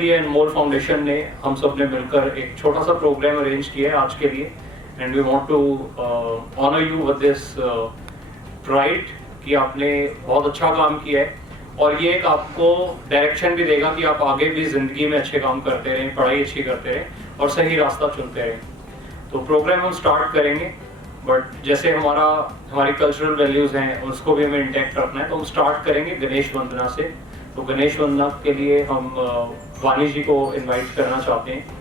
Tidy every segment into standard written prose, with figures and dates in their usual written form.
लिए अनमोल फाउंडेशन ने हम सब ने मिलकर एक छोटा सा प्रोग्राम अरेंज किया है आज के लिए, and we want to honour you with this pride कि आपने बहुत अच्छा काम किया है, और ये एक आपको डायरेक्शन भी देगा कि आप आगे भी जिंदगी में अच्छे काम करते रहें, पढ़ाई अच्छी करते रहें और सही रास्ता चुनते रहें। तो प्रोग्राम हम स्टार्ट करेंगे, बट जैसे हमारी कल्चरल वैल्यूज हैं उसको भी हमें इंटैक्ट रखना है, तो हम स्टार्ट करेंगे गणेश वंदना से। तो गणेश वंदना के लिए हम वाणी जी को इनवाइट करना चाहते हैं।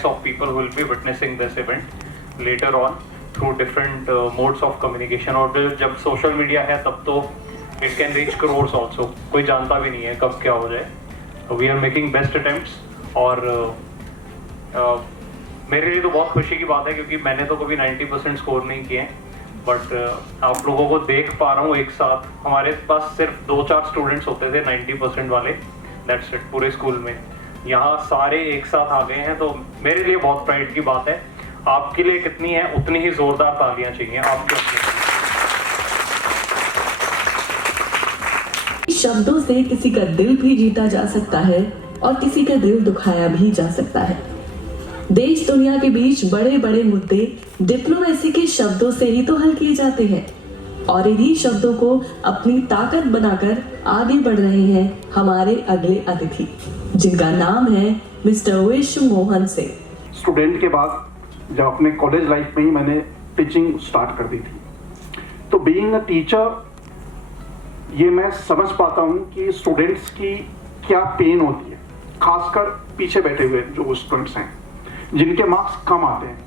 Of people who will be witnessing this event later on through different modes of communication, और फिर जब सोशल मीडिया है तब तो it can reach crores also, कोई जानता भी नहीं है कब क्या हो जाए। We are making best attempts, और मेरे लिए तो बहुत खुशी की बात है क्योंकि मैंने तो कभी 90% स्कोर नहीं किए हैं, बट आप लोगों को देख पा रहा हूँ एक साथ। हमारे पास सिर्फ 2-4 स्टूडेंट्स होते थे 90% वाले, दैट्स इट पूरे स्कूल में। यहाँ सारे एक साथ आ गए हैं, तो मेरे लिए बहुत प्राइड की बात है। आपके लिए कितनी है उतनी ही जोरदार तालियां चाहिए आपके। शब्दों से किसी का दिल भी जीता जा सकता है और किसी का दिल दुखाया भी जा सकता है। देश दुनिया के बीच बड़े बड़े मुद्दे डिप्लोमेसी के शब्दों से ही तो हल किए जाते हैं, और इन्हीं शब्दों को अपनी ताकत बनाकर आगे बढ़ रहे हैं हमारे अगले अतिथि, जिनका नाम है मिस्टर विश्व मोहन सिंह। स्टूडेंट के बाद जब अपने कॉलेज लाइफ में ही मैंने टीचिंग स्टार्ट कर दी थी, तो बीइंग अ टीचर ये मैं समझ पाता हूँ कि स्टूडेंट्स की क्या पेन होती है, खासकर पीछे बैठे हुए जो स्टूडेंट्स हैं जिनके मार्क्स कम आते हैं,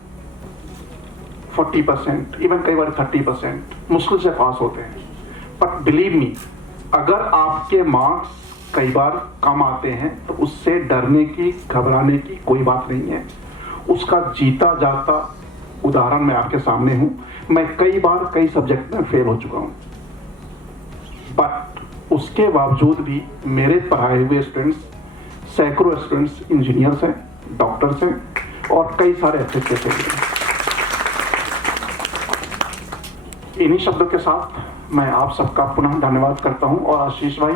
40%, इवन कई बार 30% मुश्किल से पास होते हैं। बट बिलीव मी, अगर आपके मार्क्स कई बार कम आते हैं तो उससे डरने की, घबराने की कोई बात नहीं है। उसका जीता जाता उदाहरण मैं आपके सामने हूं। मैं कई बार कई सब्जेक्ट में फेल हो चुका हूं, बट उसके बावजूद भी मेरे पढ़ाए हुए स्टूडेंट्स, सैकड़ों स्टूडेंट्स इंजीनियर्स हैं, डॉक्टर्स हैं और कई सारे अच्छे अच्छे हैं। इन्हीं शब्दों के साथ मैं आप सबका पुनः धन्यवाद करता हूं, और आशीष भाई,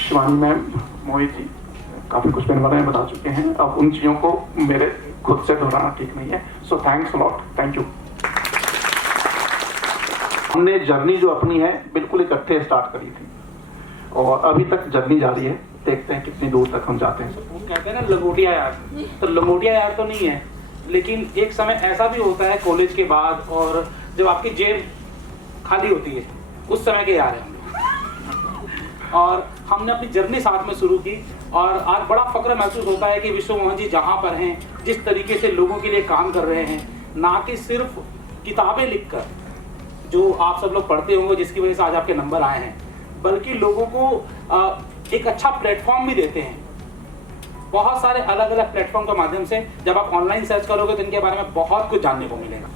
शिवानी मैम, मोहित जी काफ़ी कुछ मेरे बारे में बता चुके हैं। अब उन चीज़ों को मेरे खुद से दोहराना ठीक नहीं है। So thanks a lot, thank you. हमने जर्नी जो अपनी है बिल्कुल इकट्ठे स्टार्ट करी थी, और अभी तक जर्नी जारी है। देखते हैं कितनी दूर तक हम जाते हैं। वो कहते हैं ना लंगोटिया यार, तो लंगोटिया यार तो नहीं है, लेकिन एक समय ऐसा भी होता है कॉलेज के बाद और जब आपकी जेब खाली होती है, उस समय के यार हैं। और हमने अपनी जर्नी साथ में शुरू की, और आज बड़ा फक्र महसूस होता है कि विश्व मोहन जी जहाँ पर हैं, जिस तरीके से लोगों के लिए काम कर रहे हैं, ना कि सिर्फ किताबें लिखकर जो आप सब लोग पढ़ते होंगे जिसकी वजह से आज आपके नंबर आए हैं, बल्कि लोगों को एक अच्छा प्लेटफॉर्म भी देते हैं। बहुत सारे अलग अलग प्लेटफॉर्म के माध्यम से जब आप ऑनलाइन सर्च करोगे तो इनके बारे में बहुत कुछ जानने को मिलेगा।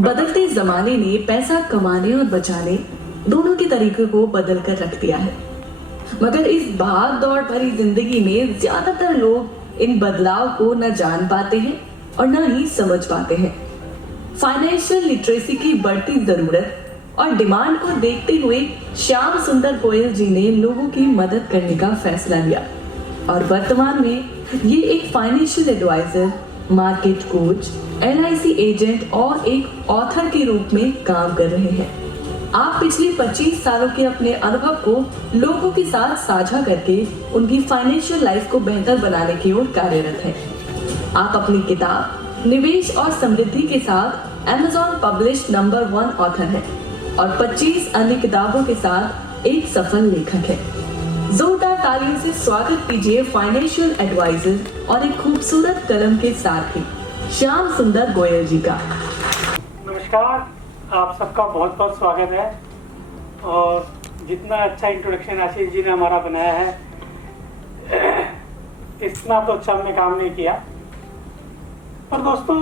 बदलते जमाने ने पैसा कमाने और बचाने दोनों के तरीके को बदल कर रख दिया है, मगर इस भाग दौड़ भरी जिंदगी में ज्यादातर लोग इन बदलाव को न जान पाते हैं और न ही समझ पाते हैं। फाइनेंशियल लिटरेसी की बढ़ती जरूरत और डिमांड को देखते हुए श्याम सुंदर गोयल जी ने लोगों की मदद करने का फैसला लिया और वर्तमान में ये एक financial adviser, market coach, LIC agent और एक ऑथर के रूप में काम कर रहे हैं। आप पिछले 25 सालों के अपने अनुभव को लोगों के साथ साझा करके उनकी फाइनेंशियल लाइफ को बेहतर बनाने की ओर कार्यरत हैं। आप अपनी किताब निवेश और समृद्धि के साथ Amazon पब्लिश नंबर 1 ऑथर हैं और 25 अन्य किताबों के साथ एक सफल लेखक है। जोरदार तालियों से स्वागत कीजिए फाइनेंशियल एडवाइजर और एक खूबसूरत कलम के साथी श्याम सुंदर गोयल जी का। नमस्कार, आप सबका बहुत बहुत स्वागत है। और जितना अच्छा इंट्रोडक्शन आशीष जी ने हमारा बनाया है, इतना तो अच्छा हमने काम नहीं किया। पर दोस्तों,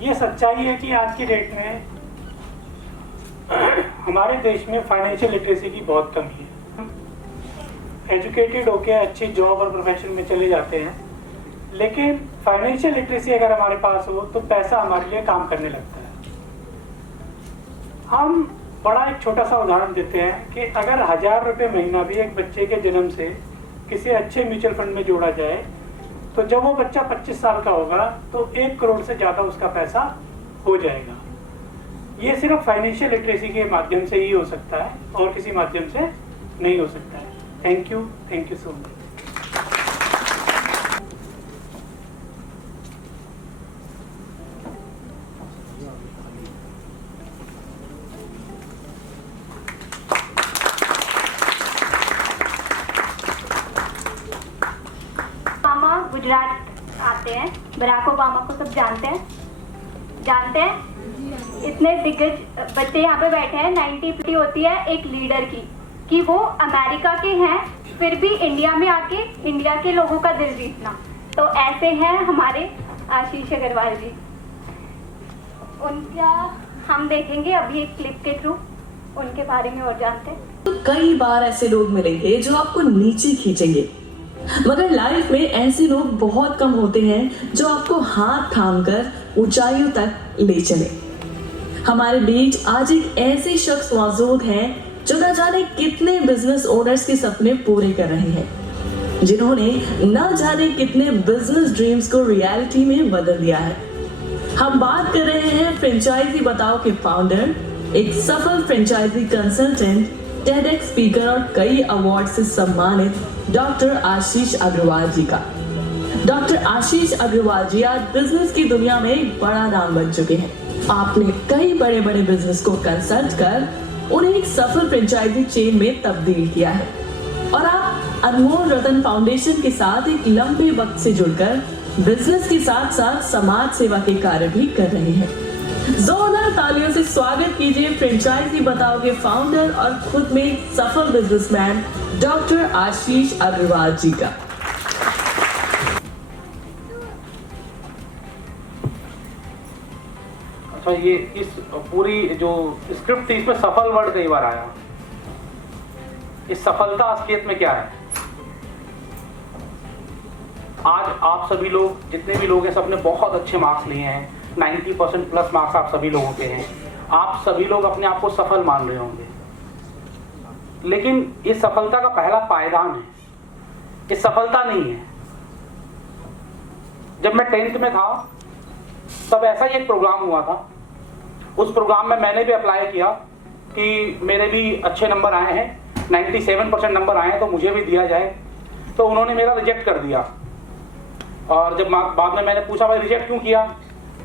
ये सच्चाई है कि आज की डेट में हमारे देश में फाइनेंशियल लिटरेसी की बहुत कमी है। एजुकेटेड होके अच्छी जॉब और प्रोफेशन में चले जाते हैं, लेकिन फाइनेंशियल लिटरेसी अगर हमारे पास हो तो पैसा हमारे लिए काम करने लगता है। हम बड़ा एक छोटा सा उदाहरण देते हैं कि अगर 1000 रुपये महीना भी एक बच्चे के जन्म से किसी अच्छे म्यूचुअल फंड में जोड़ा जाए तो जब वो बच्चा 25 साल का होगा तो 1 करोड़ से ज़्यादा उसका पैसा हो जाएगा। ये सिर्फ फाइनेंशियल लिटरेसी के माध्यम से ही हो सकता है और किसी माध्यम से नहीं हो सकता है। Thank you so much. Gujarat आते हैं, बराक ओबामा को सब जानते हैं। इतने दिग्गज बच्चे यहाँ पे बैठे हैं। 90 होती है एक लीडर की कि वो अमेरिका के हैं फिर भी इंडिया में आके इंडिया के लोगों का दिल जीतना। तो ऐसे हैं हमारे आशीष अग्रवाल जी। उनका हम देखेंगे अभी एक क्लिप के थ्रू, उनके बारे में और जानते हैं। तो कई बार ऐसे लोग मिलेंगे जो आपको नीचे खींचेंगे, मगर लाइफ में ऐसे लोग बहुत कम होते हैं जो आपको हाथ थामकर ऊंचाइयों तक ले चले। हमारे बीच आज एक ऐसे शख्स मौजूद हैं जो न जाने कितने बिजनेस ओनर्स के सपने पूरे कर रहे हैं, जिन्होंने न जाने कितने बिजनेस ड्रीम्स को रियलिटी में बदल दिया है। हम बात कर रहे हैं फ्रेंचाइजी बताओ के फाउंडर, एक सफल फ्रेंचाइजी कंसल्टेंट, TEDx स्पीकर और कई अवार्ड से सम्मानित डॉक्टर आशीष अग्रवाल जी का। डॉक्टर आशीष अग्रवाल जी आज बिजनेस की दुनिया में एक बड़ा नाम बन चुके हैं। आपने कई बड़े बड़े बिजनेस को कंसल्ट कर उन्हें एक सफल फ्रेंचाइजी चेन में तब्दील किया है और आप अनमोल रतन फाउंडेशन के साथ एक लंबे वक्त से जुड़कर बिजनेस के साथ साथ समाज सेवा के कार्य भी कर रहे हैं। जोरदार तालियों से स्वागत कीजिए फ्रेंचाइजी बताओ के फाउंडर और खुद में सफल बिजनेसमैन डॉक्टर आशीष अग्रवाल जी का। अच्छा, ये इस पूरी जो स्क्रिप्ट थी इसमें सफल वर्ड कई बार आया। इस सफलता असलियत में क्या है? आज आप सभी लोग, जितने भी लोग हैं, सबने बहुत अच्छे मार्क्स लिए हैं। 90% प्लस मार्क्स आप सभी लोगों के हैं। आप सभी लोग अपने आप को सफल मान रहे होंगे, लेकिन ये सफलता का पहला पायदान है, ये सफलता नहीं है। जब मैं 10th में था तब ऐसा ही एक प्रोग्राम हुआ था। उस प्रोग्राम में मैंने भी अप्लाई किया कि मेरे भी अच्छे नंबर आए हैं, 97% नंबर आए हैं तो मुझे भी दिया जाए। तो उन्होंने मेरा रिजेक्ट कर दिया। और जब बाद में मैंने पूछा भाई रिजेक्ट क्यों किया,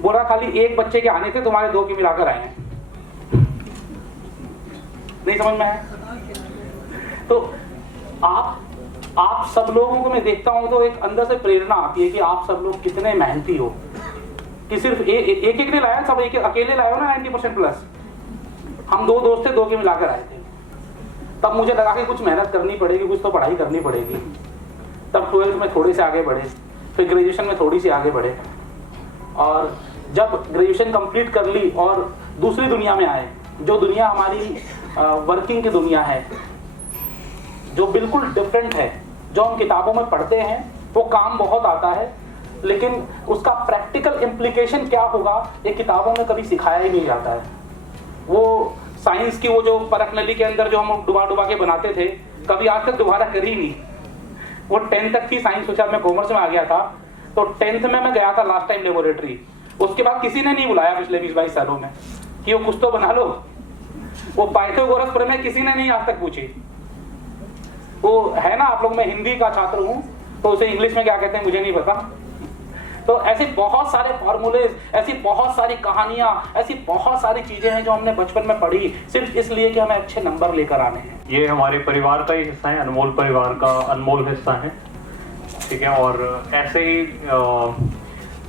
बोला खाली एक बच्चे के आने थे, तुम्हारे 2 के मिलाकर आए हैं। नहीं समझ में आया? तो आप सब लोगों को मैं देखता हूं तो एक अंदर से प्रेरणा आती है कि आप सब लोग कितने मेहनती हो, कि सिर्फ एक ने लाया, सब एक अकेले लाए हो ना 90% प्लस। हम 2 दोस्त थे, 2 के मिलाकर आए थे। तब मुझे लगा कि कुछ मेहनत करनी पड़ेगी, कुछ तो पढ़ाई करनी पड़ेगी। तब 12th में थोड़े से आगे बढ़े, फिर ग्रेजुएशन में थोड़ी सी आगे बढ़े, और जब ग्रेजुएशन कंप्लीट कर ली और दूसरी दुनिया में आए, जो दुनिया हमारी वर्किंग की दुनिया है, जो बिल्कुल डिफरेंट है। जो हम किताबों में पढ़ते हैं वो काम बहुत आता है, लेकिन उसका प्रैक्टिकल इम्प्लीकेशन क्या होगा ये किताबों में कभी सिखाया ही नहीं जाता है। वो साइंस की वो जो परख नली के अंदर जो हम डुबा डुबा के बनाते थे, कभी आज तक दोबारा करी ही नहीं। वो 10th तक थी साइंस, सोचा मैं कॉमर्स में आ गया था, तो 10th में मैं गया था लास्ट टाइम लेबोरेटरी, उसके बाद किसी ने नहीं बुलाया पिछले 20-22 सालों में कि वो कुछ तो बना लो। वो पाइथागोरस प्रमेय किसी ने नहीं आज तक पूछी। वो है ना, आप लोग, मैं हिंदी का छात्र हूँ तो उसे इंग्लिश में क्या कहते हैं मुझे नहीं पता। तो ऐसे बहुत सारे फॉर्मूले, ऐसी बहुत सारी कहानियां, ऐसी बहुत सारी चीजें हैं जो हमने बचपन में पढ़ी सिर्फ इसलिए कि हमें अच्छे नंबर लेकर आने हैं। ये हमारे परिवार का ही हिस्सा है, अनमोल परिवार का अनमोल हिस्सा है, ठीक है। और ऐसे ही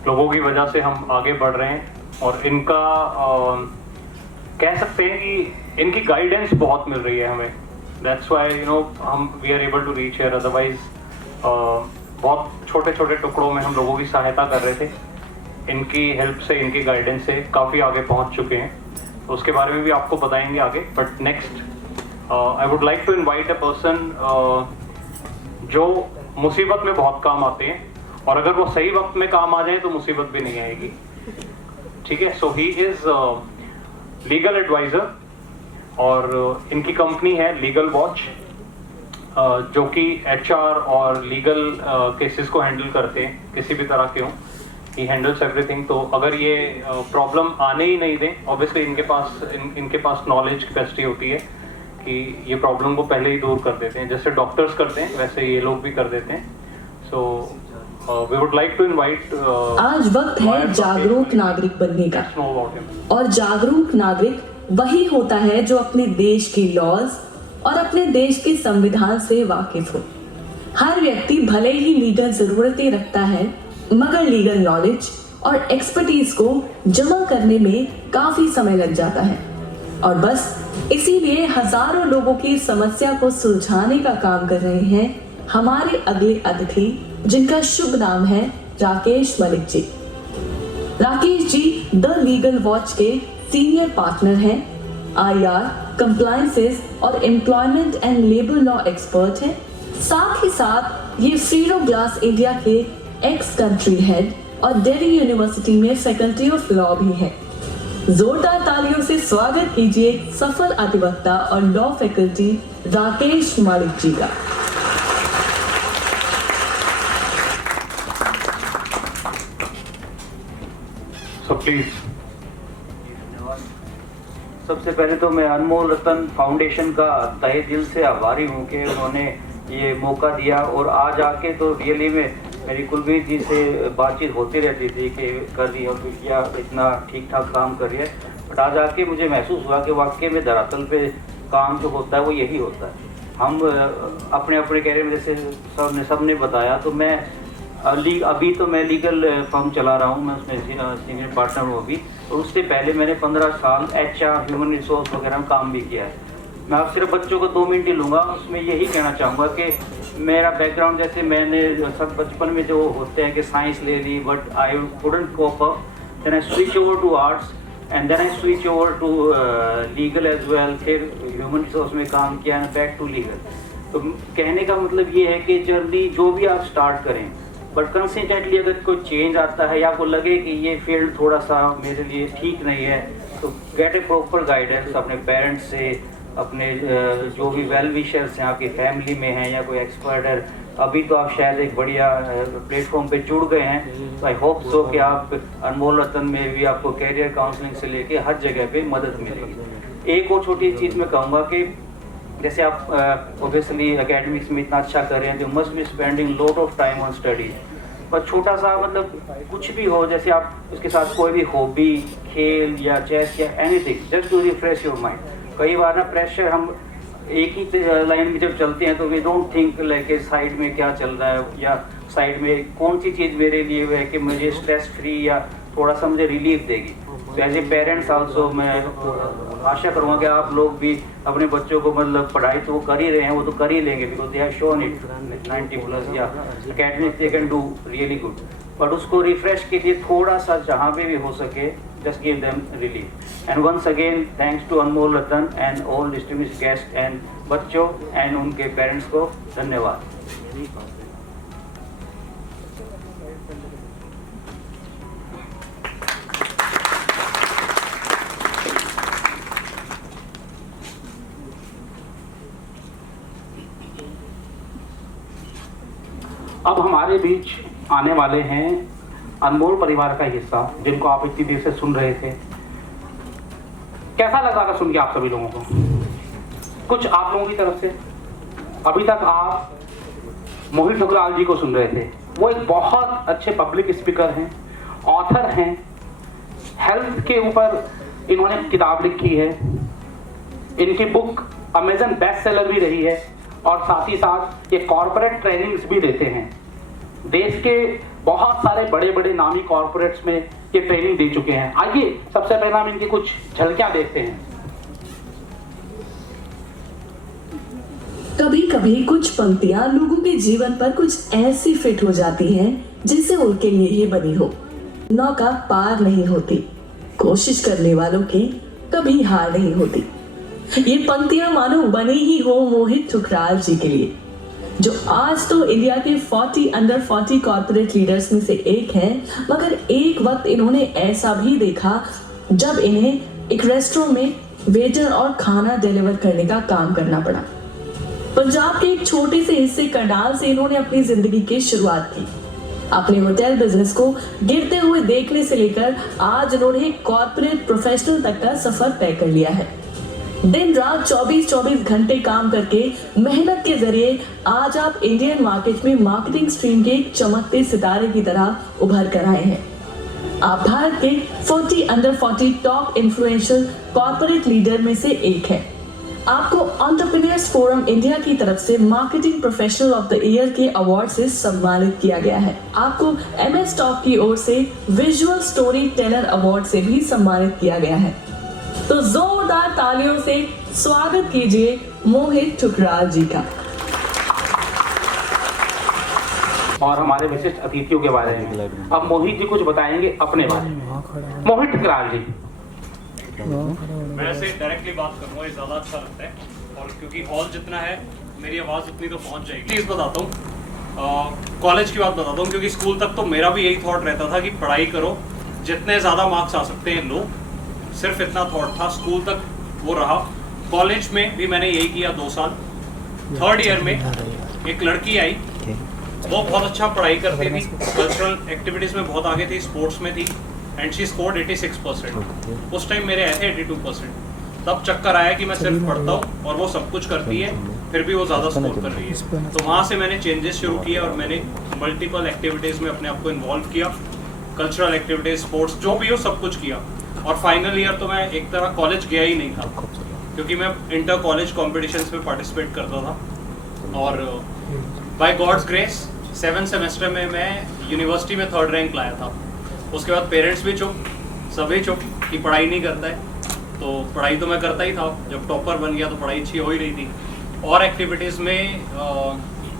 लोगों की वजह से हम आगे बढ़ रहे हैं और इनका कह सकते हैं कि इनकी गाइडेंस बहुत मिल रही है हमें। दैट्स व्हाई हम we are able to reach here, otherwise बहुत छोटे छोटे टुकड़ों में हम लोगों की सहायता कर रहे थे। इनकी हेल्प से, इनकी गाइडेंस से काफ़ी आगे पहुंच चुके हैं, तो उसके बारे में भी आपको बताएंगे आगे। But next I would like to invite a person जो मुसीबत में बहुत काम आते हैं, और अगर वो सही वक्त में काम आ जाए तो मुसीबत भी नहीं आएगी, ठीक है। सो ही इज़ लीगल एडवाइज़र और इनकी कंपनी है लीगल वॉच, जो कि HR और लीगल केसेस को हैंडल करते हैं, किसी भी तरह के हों। ही हैंडल्स एवरीथिंग। तो अगर ये प्रॉब्लम आने ही नहीं दें, ऑब्वियसली इनके पास नॉलेज कैपेसिटी होती है कि ये प्रॉब्लम को पहले ही दूर कर देते हैं। जैसे डॉक्टर्स करते हैं वैसे ये लोग भी कर देते हैं। So we would like to invite. आज वक्त है जागरूक नागरिक बनने का, और जागरूक नागरिक वही होता है जो अपने देश के लॉज और अपने देश के संविधान से वाकिफ हो। हर व्यक्ति भले ही लीगल जरूरतें रखता है, मगर लीगल नॉलेज और एक्सपर्टीज को जमा करने में काफी समय लग जाता है, और बस इसीलिए हजारों लोगों की समस्या को सुलझाने का काम कर रहे हैं हमारे अगले अतिथि, जिनका शुभ नाम है Rakesh Malik ji. Rakesh ji the legal watch के सीनियर पार्टनर हैं, IR, कंप्लायंसेस और employment and labour law expert हैं। साथ ही साथ ये फ्रीडो ग्लास इंडिया के एक्स कंट्री हेड और दिल्ली यूनिवर्सिटी में फैकल्टी ऑफ लॉ भी हैं। जोरदार तालियों से स्वागत कीजिए सफल अधिवक्ता और लॉ फैकल्टी राकेश मलिक जी का। So please. सबसे पहले तो मैं अनमोल रतन फाउंडेशन का तहे दिल से आभारी हूँ कि उन्होंने ये मौका दिया, और आज आके तो रियली में मेरी कुलबीर जी से बातचीत होती रहती थी कि कर रही है और क्या इतना ठीक ठाक काम कर रही है, बट आज आके मुझे महसूस हुआ कि वाकई में धरातल पे काम जो होता है वो यही होता है। हम अपने अपने कैरियर में जैसे सब ने बताया, तो मैं अभी तो मैं लीगल फर्म चला रहा हूँ, मैं उसमें सीनियर पार्टनर हूँ अभी, और उससे पहले मैंने 15 साल HR, ह्यूमन रिसोर्स वगैरह में काम भी किया है। मैं आप सिर्फ बच्चों को 2 मिनट ही लूँगा, उसमें यही कहना चाहूँगा कि मेरा बैकग्राउंड, जैसे मैंने सब बचपन में जो होते हैं कि साइंस ले ली, but I couldn't cope up, then I switch over to arts and then I switch over to legal as well, फिर ह्यूमन रिसोर्स में काम किया एंड बैक टू लीगल। तो कहने का मतलब ये है कि जर्नी जो भी आप स्टार्ट करें, बट कंसिस्टेंटली अगर कोई चेंज आता है या आपको लगे कि ये फील्ड थोड़ा सा मेरे लिए ठीक नहीं है, तो गेट ए प्रॉपर गाइडेंस अपने पेरेंट्स से, अपने जो भी वेल विशर्स हैं आपकी फैमिली में हैं या कोई एक्सपर्ट है। अभी तो आप शायद एक बढ़िया प्लेटफॉर्म पे जुड़ गए हैं, तो आई होप सो कि आप अनमोल रतन में भी आपको कैरियर काउंसलिंग से लेके हर जगह पे मदद मिलेगी। एक और छोटी चीज़ मैं कहूँगा कि जैसे आप ऑब्वियसली एकेडमिक्स में इतना अच्छा कर रहे हैं, तो must be spending lot of time on studies, पर छोटा सा मतलब कुछ भी हो, जैसे आप उसके साथ कोई भी हॉबी, खेल या चेस या anything, just to refresh your mind. कई बार ना प्रेशर, हम एक ही लाइन में जब चलते हैं तो we don't think like side में क्या चल रहा है या साइड में कौन सी चीज़ मेरे लिए है कि मुझे स्ट्रेस फ्री या थोड़ा सा मुझे रिलीफ देगी। तो एज ए पेरेंट्स आल्सो मैं आशा करूँगा कि आप लोग भी अपने बच्चों को, मतलब पढ़ाई तो वो कर ही रहे हैं, वो तो कर ही लेंगे, because they have shown it 90+ या academics they can do really good, but उसको रिफ्रेश के लिए थोड़ा सा जहाँ पे भी हो सके, just give them relief. And once again, thanks to Anmol Ratan and all distinguished guests and बच्चों and उनके पेरेंट्स को धन्यवाद। हमारे बीच आने वाले हैं अनमोल परिवार का हिस्सा, जिनको आप इतनी देर से सुन रहे थे। कैसा लग रहा था सुन के आप सभी लोगों को? कुछ आप लोगों की तरफ से। अभी तक आप मोहित ठुकराल जी को सुन रहे थे। वो एक बहुत अच्छे पब्लिक स्पीकर हैं, ऑथर हैं, हेल्थ के ऊपर इन्होंने किताब लिखी है, इनकी बुक अमेजन बेस्ट सेलर भी रही है, और साथ ही साथ ये कॉर्पोरेट ट्रेनिंग्स भी देते हैं। देश के बहुत सारे बड़े बड़े नामी कॉर्पोरेट्स में ये ट्रेनिंग दे चुके हैं। आइए सबसे पहले हम इनकी कुछ झलकियां देखते हैं। कभी कभी कुछ पंक्तियां लोगों के जीवन पर कुछ ऐसी फिट हो जाती हैं जिससे उनके लिए ये बनी हो। नौका पार नहीं होती, कोशिश करने वालों की कभी हार नहीं होती। ये पंक्तियां मानो बनी ही हो मोहित ठुकराल जी के लिए, जो आज तो इंडिया के 40 अंडर 40 कॉर्पोरेट लीडर्स में से एक हैं, मगर एक वक्त इन्होंने ऐसा भी देखा जब इन्हें एक रेस्टोरेंट में वेटर और खाना डिलीवर करने का काम करना पड़ा। पंजाब के एक छोटे से हिस्से करनाल से इन्होंने अपनी जिंदगी की शुरुआत की। अपने होटल बिजनेस को गिरते हुए देखने से लेकर आज इन्होंने कॉर्पोरेट प्रोफेशनल तक का सफर तय कर लिया है। दिन रात 24-24 घंटे काम करके मेहनत के जरिए आज आप इंडियन मार्केट में मार्केटिंग स्ट्रीम के एक चमकते सितारे की तरह उभर कर आए हैं। आप भारत के 40 under 40 top influential corporate leader में से एक है। आपको एंटरप्रेन्योर्स फोरम इंडिया की तरफ से marketing professional of the year के अवार्ड से सम्मानित किया गया है। आपको MS टॉप की ओर से विजुअल स्टोरी टेलर अवार्ड से भी सम्मानित किया गया है। तो जोरदार तालियों से स्वागत कीजिए मोहित ठुकराल जी का। और हमारे विशिष्ट अतिथियों के बारे में अब मोहित जी कुछ बताएंगे अपने बारे में। मोहित ठुकराल जी। मैं ऐसे डायरेक्टली बात करूंगा, ये ज़्यादा अच्छा लगता है, और क्योंकि हॉल जितना है मेरी आवाज़ उतनी तो पहुंच जाएगी। चीज़ बताता हूँ, कॉलेज की बात बताता हूँ, क्योंकि स्कूल तक तो मेरा भी यही थॉट रहता था कि पढ़ाई करो, जितने ज़्यादा मार्क्स आ सकते हैं लो, सिर्फ इतना थॉट था। स्कूल तक वो रहा। कॉलेज में भी मैंने यही किया 2 साल। 3rd ईयर में एक लड़की आई, वो बहुत अच्छा पढ़ाई करती थी, कल्चरल एक्टिविटीज़ में बहुत आगे थी, स्पोर्ट्स में थी, एंड शी स्कोर्ड 86%। उस टाइम मेरे आए थे 82%। तब चक्कर आया कि मैं सिर्फ पढ़ता हूँ और वो सब कुछ करती है, फिर भी वो ज़्यादा स्कोर कर रही है। तो वहाँ से मैंने चेंजेस शुरू किए और मैंने मल्टीपल एक्टिविटीज़ में अपने आप को इन्वॉल्व किया, कल्चरल एक्टिविटीज़, स्पोर्ट्स, जो भी हो सब कुछ किया। और फाइनल ईयर तो मैं एक तरह कॉलेज गया ही नहीं था, क्योंकि मैं इंटर कॉलेज कॉम्पिटिशन्स में पार्टिसिपेट करता था। और by God's grace 7th semester में मैं यूनिवर्सिटी में 3rd रैंक लाया था। उसके बाद पेरेंट्स भी चुप, सभी चुप कि पढ़ाई नहीं करता है। तो पढ़ाई तो मैं करता ही था, जब टॉपर बन गया तो पढ़ाई अच्छी हो ही रही थी। और एक्टिविटीज़ में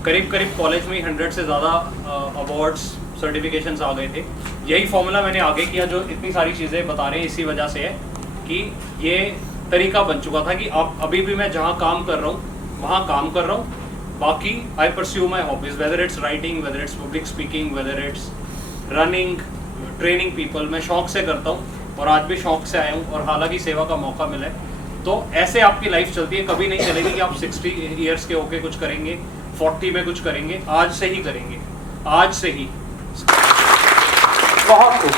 करीब करीब कॉलेज में 100 से ज़्यादा अवार्ड्स, सर्टिफिकेशंस आ गए थे। यही फॉर्मूला मैंने आगे किया, जो इतनी सारी चीज़ें बता रहे हैं, इसी वजह से है कि ये तरीका बन चुका था कि अब अभी भी मैं जहाँ काम कर रहा हूँ वहाँ काम कर रहा हूँ। बाकी आई pursue my hobbies, whether it's writing, whether it's public speaking, whether it's running, training people, मैं शौक से करता हूँ और आज भी शौक से आया हूँ। और हालांकि सेवा का मौका मिला है, तो ऐसे आपकी लाइफ चलती है। कभी नहीं चलेगी कि आप 60 ईयर्स के होके कुछ करेंगे, 40 में कुछ करेंगे। आज से ही करेंगे, आज से ही। बहुत कुछ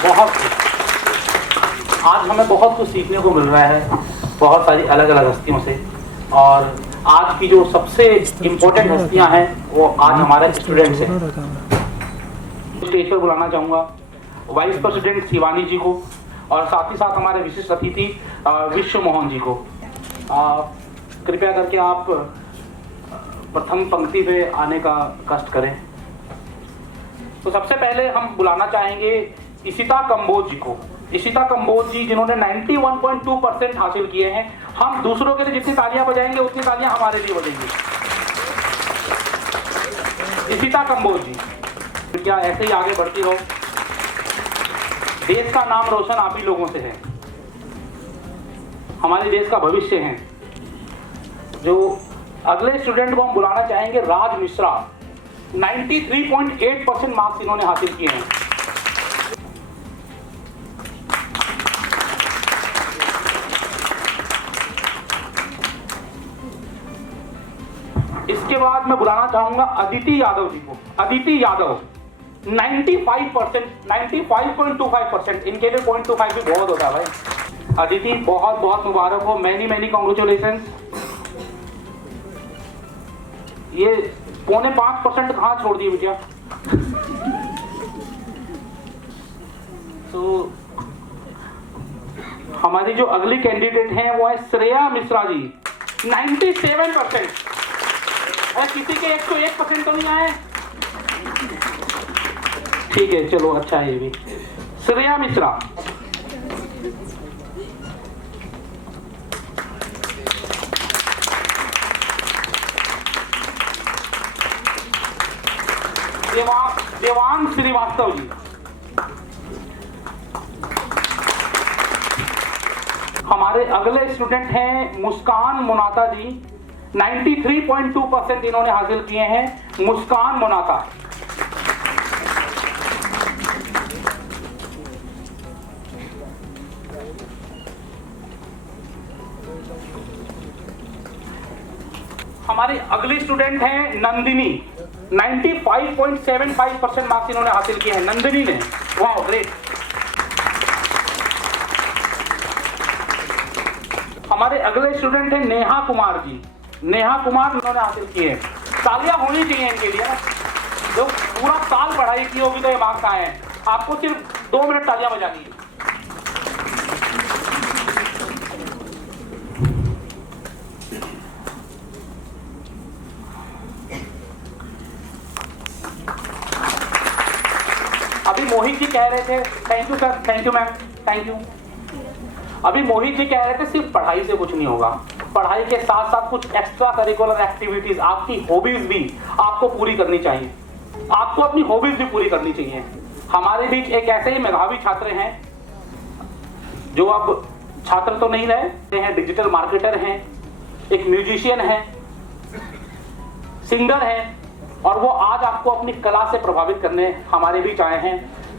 आज हमें बहुत कुछ सीखने को मिल रहा है, बहुत सारी अलग अलग हस्तियों से। और आज की जो सबसे इम्पोर्टेंट हस्तियां हैं वो आज हमारे स्टूडेंट्स हैं। स्टेज पर बुलाना चाहूँगा वाइस प्रेसिडेंट शिवानी जी को, और साथ ही साथ हमारे विशिष्ट अतिथि विश्व मोहन जी को। कृपया करके आप प्रथम पंक्ति पे आने का कष्ट करें। तो सबसे पहले हम बुलाना चाहेंगे इशिता कंबोज जी को। इशिता कंबोज जी जिन्होंने 91.2% हासिल किए हैं। हम दूसरों के लिए जितनी तालियां बजाएंगे उतनी तालियां हमारे लिए बजेंगी। इशिता कंबोज जी, क्या ऐसे ही आगे बढ़ती रहो। देश का नाम रोशन आप ही लोगों से है, हमारे देश का भविष्य है। जो अगले स्टूडेंट को हम बुलाना चाहेंगे राज मिश्रा। 93.8% मार्क्स इन्होंने हासिल किए हैं। इसके बाद मैं बुलाना चाहूंगा अदिति यादव जी को। अदिति यादव 95%, 95.25%, इनके लिए 0.25 भी बहुत होता है भाई। अदिति बहुत बहुत मुबारक हो, मैनी कॉन्ग्रेचुलेशन। ये 0.5% कहाँ छोड़ दिए बेटिया। तो हमारी जो अगली कैंडिडेट हैं वो है श्रेया मिश्रा जी, 97%। किसी के 101% तो नहीं आए, ठीक है चलो अच्छा है ये भी। श्रेया मिश्रा, देवांग श्रीवास्तव जी, हमारे अगले स्टूडेंट हैं मुस्कान मुनाता जी, 93.2% इन्होंने हासिल किए हैं। मुस्कान मुनाता, हमारे अगली स्टूडेंट हैं नंदिनी, 95.75% मार्क्स इन्होंने हासिल किए हैं नंदिनी ने। वाह ग्रेट। हमारे अगले स्टूडेंट हैं नेहा कुमार जी, नेहा कुमार इन्होंने हासिल किए हैं। तालियां होनी चाहिए इनके लिए, जो पूरा साल पढ़ाई की होगी तो ये मार्क्स आए हैं। आपको सिर्फ 2 मिनट तालियां बजानी है। अभी मोहित जी कह रहे थे, thank you sir, thank you ma'am, thank you. अभी मोहित जी कह रहे थे सिर्फ पढ़ाई से कुछ नहीं होगा, पढ़ाई के साथ साथ कुछ एक्स्ट्रा करिकुलर एक्टिविटीज, आपकी हॉबीज भी आपको पूरी करनी चाहिए। आपको अपनी हॉबीज भी पूरी करनी चाहिए। हमारे बीच एक ऐसे ही मेधावी छात्र हैं जो अब छात्र तो नहीं रहे हैं, डिजिटल मार्केटर हैं, एक म्यूजिशियन हैं, सिंगर हैं, और वो आज आपको अपनी कला से प्रभावित करने हमारे बीच आए हैं।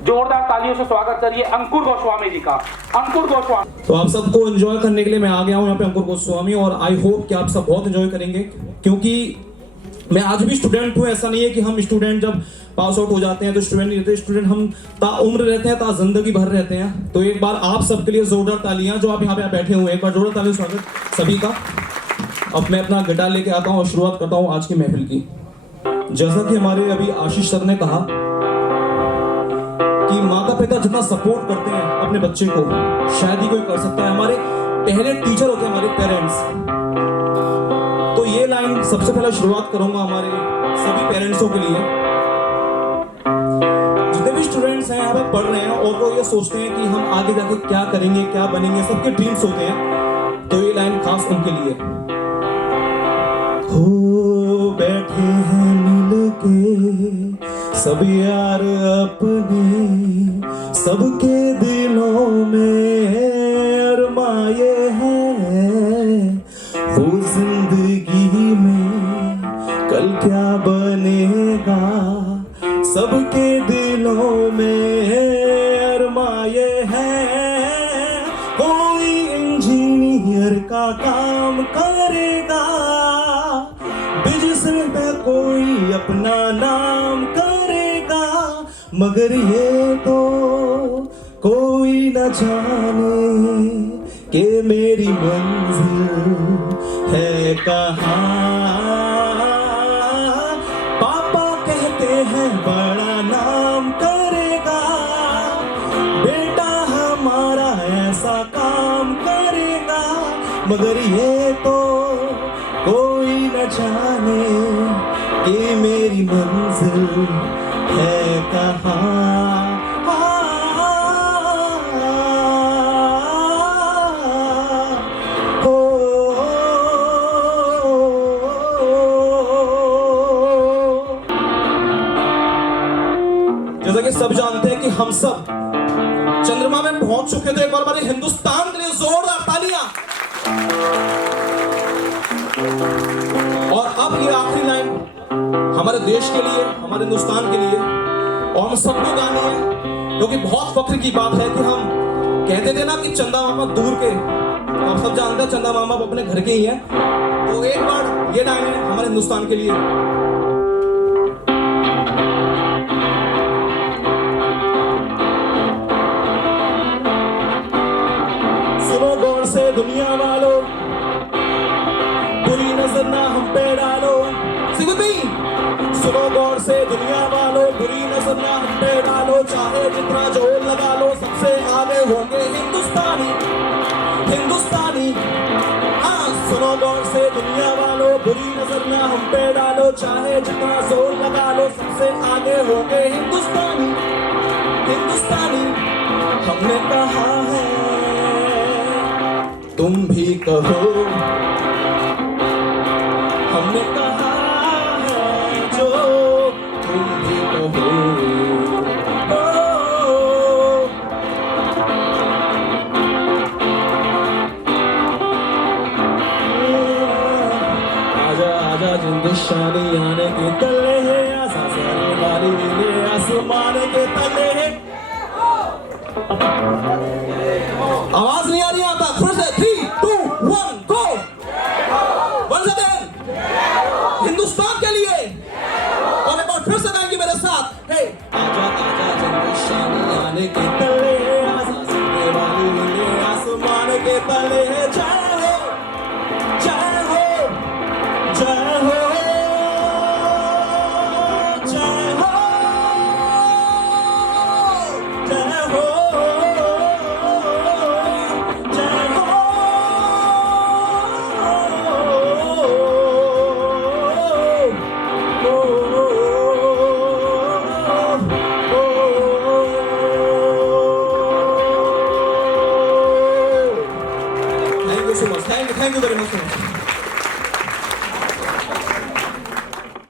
जोरदार तालियों से स्वागत करिए अंकुर गोस्वामी जी का। अंकुर गोस्वामी। तो आप सबको एंजॉय करने के लिए मैं आ गया हूँ यहाँ पे, अंकुर गोस्वामी, और आई होप कि आप सब बहुत एंजॉय करेंगे, क्योंकि मैं आज भी स्टूडेंट हूँ। ऐसा नहीं है कि हम स्टूडेंट जब पास आउट हो जाते हैं तो स्टूडेंट नहीं रहते, स्टूडेंट हम ताउम्र रहते हैं, ता जिंदगी भर रहते हैं। तो एक बार आप सबके लिए जोरदार तालियां, जो आप यहाँ पे बैठे हुए हैं, एक बार जोरदार तालियों स्वागत सभी का। अब मैं अपना गिटार लेके आता हूँ और शुरुआत करता हूँ आज की महफिल की। जैसा कि हमारे अभी आशीष सर ने कहा कि माता पिता जितना सपोर्ट करते हैं अपने बच्चे को शायद ही कोई कर सकता है। हमारे पहले टीचर होते हैं हमारे पेरेंट्स। तो ये लाइन सबसे पहले शुरुआत करूंगा हमारे सभी पेरेंट्सों के लिए। जितने भी स्टूडेंट्स हैं यहाँ पे पढ़ रहे हैं और वो ये सोचते हैं कि हम आगे जाके क्या करेंगे, क्या बनेंगे, सबके ड्रीम्स होते हैं, तो ये लाइन खास उनके लिए। हो बैठे हैं मिलके सब यार अपने, सबके दिलों में अरमाए हैं, वो जिंदगी में कल क्या बनेगा, सबके दिलों में अरमाए हैं। कोई इंजीनियर का काम करेगा, बिजनेस में कोई अपना नाम करेगा, मगर ये तो कोई न जाने कि मेरी मंजिल है कहाँ। पापा कहते हैं बड़ा नाम करेगा, बेटा हमारा ऐसा काम करेगा, मगर ये तो कोई न जाने कि मेरी मंजिल है कहाँ। जैसा कि सब जानते हैं कि हम सब चंद्रमा में पहुंच चुके थे। एक बार हमारे हिंदुस्तान के लिए जोरदार तालियां। और अब ये आखिरी लाइन हमारे देश के लिए, हमारे हिंदुस्तान के लिए, और हम सबको गानी है, क्योंकि बहुत फख्र की बात है कि हम कहते थे ना कि चंदा मामा दूर के, तो आप सब जानते हैं चंदा मामा अपने घर के ही हैं। तो एक बार ये लाइन है हमारे हिंदुस्तान के लिए। दुनिया वालों बुरी नजर ना हम पे डालो। Sing with me। सुनो गौर से दुनिया वालों बुरी नजर ना हम पे डालो, चाहे जितना जोर लगा लो सबसे आगे होंगे हिंदुस्तानी हिंदुस्तानी। हाँ सुनो गौर से दुनिया वालों बुरी नजर ना हम पे डालो, चाहे जितना जोर लगा लो सबसे आगे होंगे हिंदुस्तानी हिंदुस्तानी। हमने कहा है तुम भी कहो, हमने कहा है जो तुम भी कहो। आजा आजा जिंदशानी आने के तले है, आजा सारे वाली नीले आसमान के तले है। आवाज नहीं आ रही आता, फिर से 3 2 1 गो। वंस अगेन हिंदुस्तान के लिए, और एक बार फिर से गाएंगे मेरे साथ। हे आजा आजा जिंदशानी आने के तले है, आजा सारे वाली नीले आसमान के तले है। जय हो जय हो जय हो जय हो जय हो जय हो। Thank you so much. Thank you very much.